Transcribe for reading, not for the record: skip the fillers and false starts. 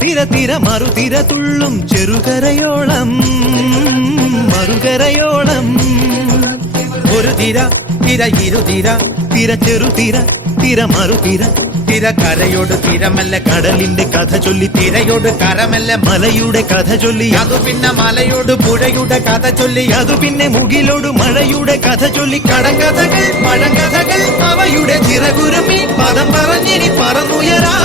തിര തിര മറുതിര തുള്ളും ചെറുകരയോളം മറുകരയോളം ഒരു തിര തിര ഇരുതിര തിര ചെറുതിര തിര മറുതിര തിര കരയോട് തിരമല്ല കടലിന്റെ കഥ ചൊല്ലി തിരയോട് കരമല്ല മലയുടെ കഥ ചൊല്ലി അതു പിന്നെ മലയോട് പുഴയുടെ കഥ ചൊല്ലി അതു പിന്നെ മുകിലോട് മഴയുടെ കഥ ചൊല്ലി കടങ്കഥകൾ പഴങ്കഥകൾ അവയുടെ ചിറകുരുമി പദം പറഞ്ഞിനി പറന്നുയരാ